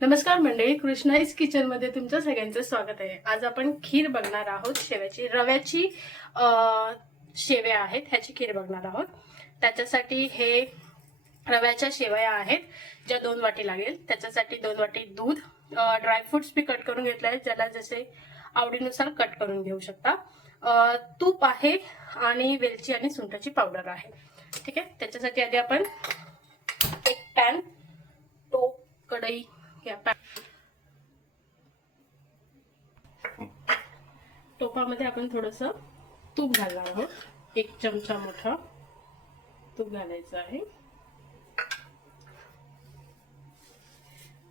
नमस्कार मंडळी, कृष्णाईज किचन मध्ये तुमचं सगळ्यांचं स्वागत आहे। आज आपण खीर बघणार आहोत। शेवयाची रव्याची शेवया आहेत, ह्याची खीर बघणार आहोत। त्याच्यासाठी हे रव्याच्या शेवया आहेत ज्या 2 वाटी लागेल। त्याच्यासाठी 2 वाटी दूध, ड्रायफ्रुट्स मी कट करून घेतले आहेत, ज्याला जसे आवडीनुसार कट करून घेऊ शकता। तूप आहे आणि वेलची आणि सुंठाची पावडर आहे। ठीक आहे, त्याच्यासाठी आधी आपण एक पॅन, टोप, कढई टोपामध्ये आपण थोडस तूप घालणार आहोत। 1 चमचा मोठा तूप घालायचं आहे।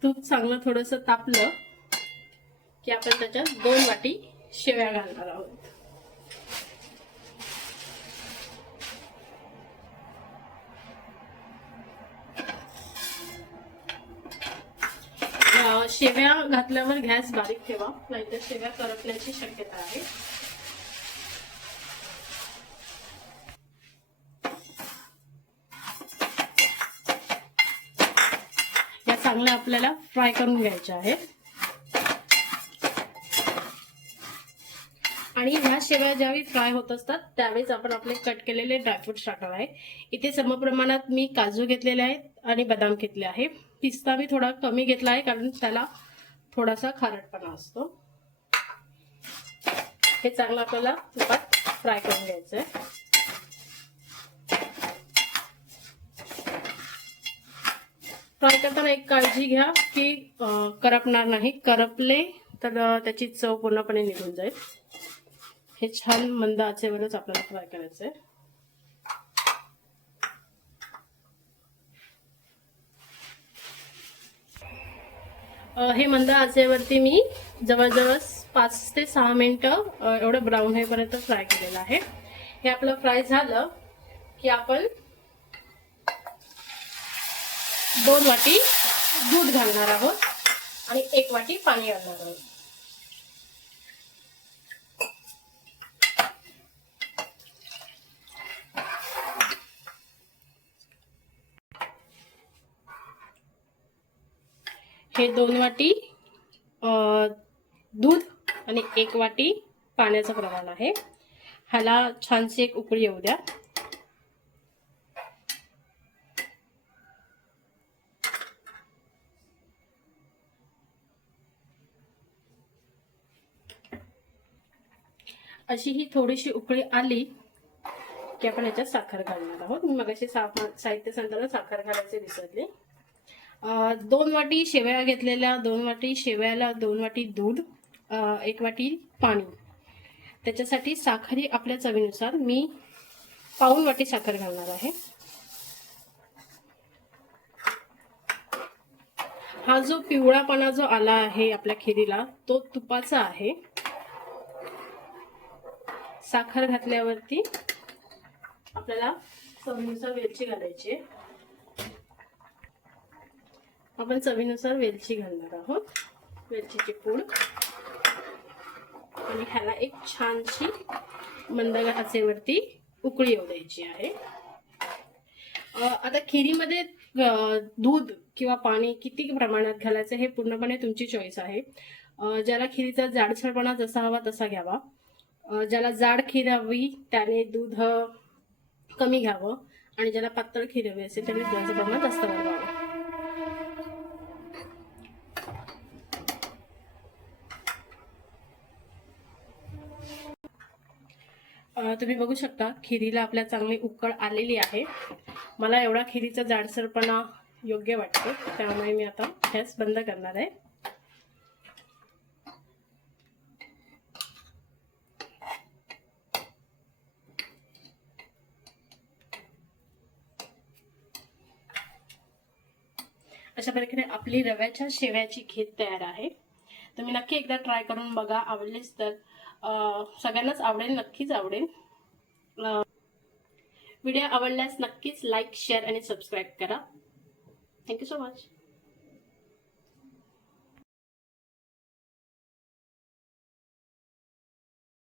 तूप चांगलं थोडस तापलं की आपण त्याच्यात 2 वाटी शेवया घालणार आहोत। शेवया घातल्यावर गॅस बारीक ठेवा, नाहीतर शेवया करपण्याची शक्यता आहे। या चांगल्या आपल्याला फ्राय करून घ्यायच्या आहेत आणि ह्या शेवया ज्यावेळी फ्राय होत असतात त्यावेळेस आपण आपले कट केलेले ड्रायफ्रुट्स टाकणार आहे। इथे समप्रमाणात मी काजू घेतलेले आहेत आणि बदाम घेतले आहे। पिस्ता मी थोडा कमी घेतला आहे कारण त्याला थोडासा खारटपणा असतो। हे चांगलं आपल्याला तुपात फ्राय करून घ्यायचं आहे। फ्राय करताना एक काळजी घ्या की करपणार नाही, करपले तर त्याची चव पूर्णपणे निघून जाईल। हे छान मंद आचेवरच आपल्याला फ्राय करायचं आहे। हे मंद आचेवरती मी जवळजवळ 5 ते 6 मिनिटं एवढं ब्राऊन होईपर्यंत फ्राय केलेलं आहे। हे आपलं फ्राय झालं की आपण 2 वाटी दूध घालणार आहोत आणि 1 वाटी पाणी घालणार आहोत। हे 2 वाटी दूध आणि 1 वाटी पाण्याचं प्रमाण आहे। ह्याला छानशी एक उकळी येऊ द्या। अशी ही थोडीशी उकळी आली की आपण याच्यात साखर घालणार आहोत। मी मगाशी साहित्य सांगताना साखर घालायचे विसरले। 2 वाटी शेवया घेतलेल्या, 2 वाटी शेवयाला 2 वाटी दूध, 1 वाटी पाणी। त्याच्यासाठी साखर आपल्या चवीनुसार मी पाऊण वाटी साखर घालणार आहे। हा जो पिवळापणा जो आला आहे आपल्या खिरीला तो तुपाचा आहे। साखर घातल्यावरती आपल्याला चवीनुसार वेलची घालायची आहे। आपण चवीनुसार वेलची घालणार आहोत, वेलचीची पूड, आणि ह्याला एक छानशी मंद आचेवरती उकळी येऊ द्यायची आहे। आता खिरीमध्ये दूध किंवा पाणी किती प्रमाणात घालायचं हे पूर्णपणे तुमची चॉईस आहे। ज्याला खिरीचा जाडसरपणा जसा हवा तसा घ्यावा, ज्याला जाड खीर हवी त्याने दूध कमी घ्यावं आणि ज्याला पातळ खीर हवी असेल त्याने दुधाचं प्रमाण जास्त वाढवावं। तुम्ही बघू शकता खिरीला आपल्या चांगली उकळ आलेली आहे। मला एवढा खिरीचा जाडसरपणा योग्य वाटतो, त्यामुळे मी आता गॅस बंद करणार आहे। अशा प्रकारे आपली रव्याच्या शेवयाची खीर तयार आहे। तुम्ही नक्की एकदा ट्राय करून बघा, आवडलीच तर सगळ्यांनाच आवडेल, नक्कीच आवडेल। व्हिडिओ आवडल्यास नक्कीच लाईक, शेअर आणि सबस्क्राईब करा। Thank you so much.